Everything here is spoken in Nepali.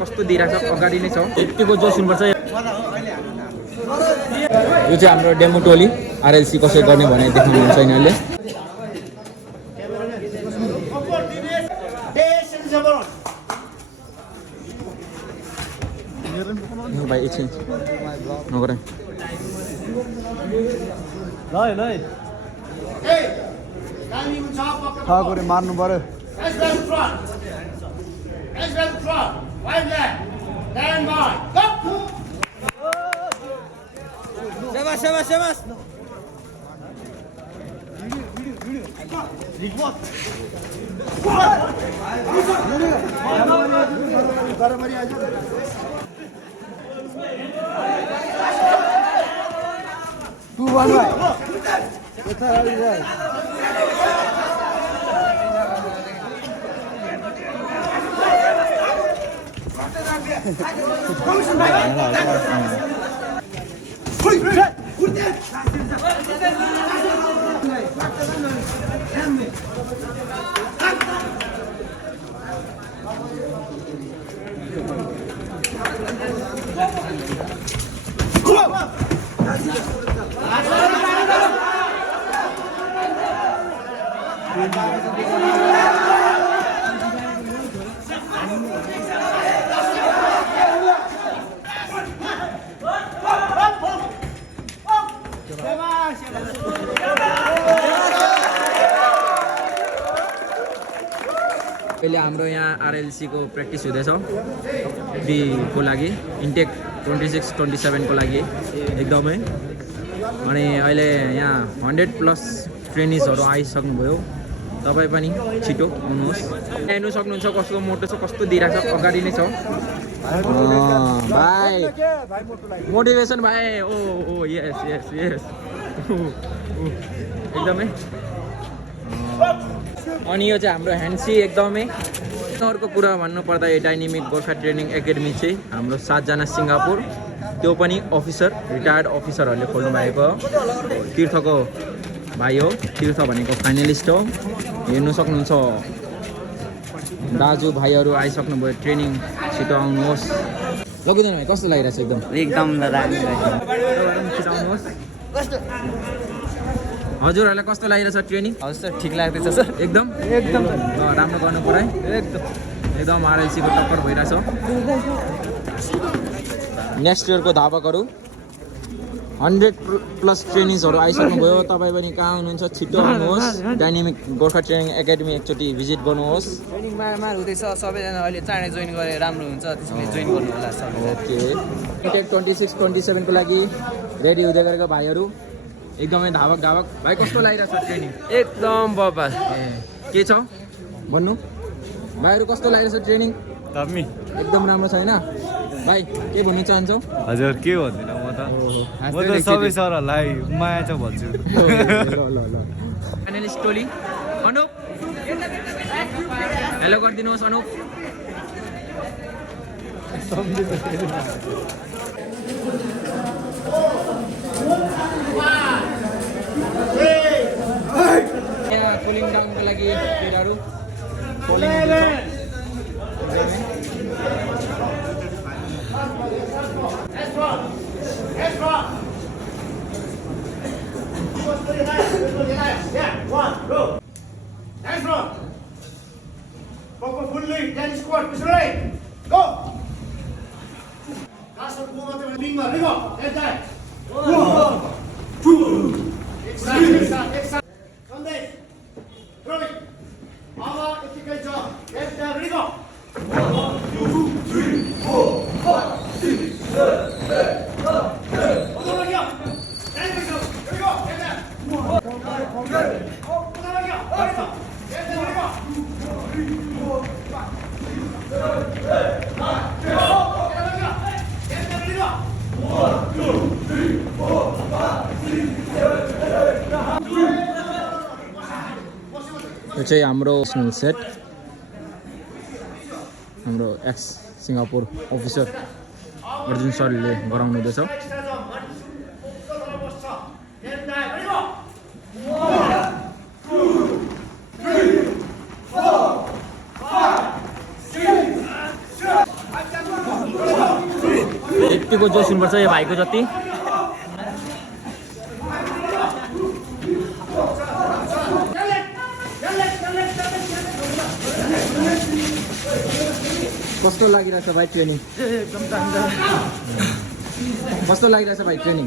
कस्तो दिइरहेछ अगाडि नै छ यतिको जोस हुनुपर्छ यो चाहिँ हाम्रो डेमो टोली आरएलसी कसरी गर्ने भने देखाउनुहुन्छ यिनीहरूले भाइ एकछिन नगर मार्नु पर्यो अहिले हाम्रो यहाँ आरएलसी को प्र्याक्टिस हुँदैछ प्रीको लागि इन्टेक 26-27 को लागि एकदमै अनि अहिले यहाँ 100+ ट्रेनिजहरू आइसक्नुभयो तपाईँ पनि छिटो आउनुहोस् हेर्नु सक्नुहुन्छ कस्तो मोटो छ कस्तो दिइरहेछ अगाडि नै छ भाइ मोटिभेसन भाइ ओ यस यस यस एकदमै अनि यो चाहिँ हाम्रो ह्यान्सी एकदमै अर्को कुरा भन्नुपर्दा यो डाइनामिक गोर्खा ट्रेनिङ एकाडेमी चाहिँ हाम्रो 7जना सिङ्गापुर त्यो पनि अफिसर रिटायर्ड अफिसरहरूले खोल्नु भएको तीर्थको भाइ हो तीर्थ भनेको फाइनलिस्ट हो हेर्नु सक्नुहुन्छ दाजु भाइहरू आइसक्नुभयो ट्रेनिङ छिटो आउनुहोस् लगिँदैन भाइ कस्तो लागिरहेछ एकदम छिटाउनुहोस् हजुरहरूलाई कस्तो लागिरहेछ ट्रेनिङ हजुर सर ठिक लाग्दैछ सर एकदम राम्रो गर्नु पऱ्यो है एकदम आरएलसीको टक्कर भइरहेछ नेक्स्ट इयरको धावकहरू 100+ ट्रेनिङ्सहरू आइसक्नुभयो तपाईँ पनि कहाँ हुनुहुन्छ छिटो आउनुहोस् डाइनामिक गोर्खा ट्रेनिङ एकाडेमी एकचोटि भिजिट गर्नुहोस् ट्रेनिङमा हुँदैछ सबैजना अहिले चाँडै जोइन गरे राम्रो हुन्छ त्यसैले जोइन गर्नु होला सर ओके इन्टेक 26-27 को लागि रेडी हुँदै गरेको भाइहरू एकदमै धावक भाइ कस्तो लागिरहेछ ट्रेनिङ एकदम बबाल के छ भन्नु भाइहरू कस्तो लागिरहेछ ट्रेनिङ एकदम राम्रो छैन भाइ के भन्न चाहन्छौ हजुर के भन्दिनँ म त सबै सरहरूलाई माया छ भन्छु फाइनलिस्ट टोली अनुप हेलो गरिदिनुहोस् अनुप यहाँ कुलिङ डाउनको लागि केटाहरू यो चाहिँ हाम्रो सेट हाम्रो एक्स सिङ्गापुर अफिसर अर्जुन सरले गराउनु हुँदैछ यतिको जोस हुनुपर्छ यो भाइको जति कस्तो लागिरहेछ भाइ ट्रेनिङ एकदम कस्तो लागिरहेछ भाइ ट्रेनिङ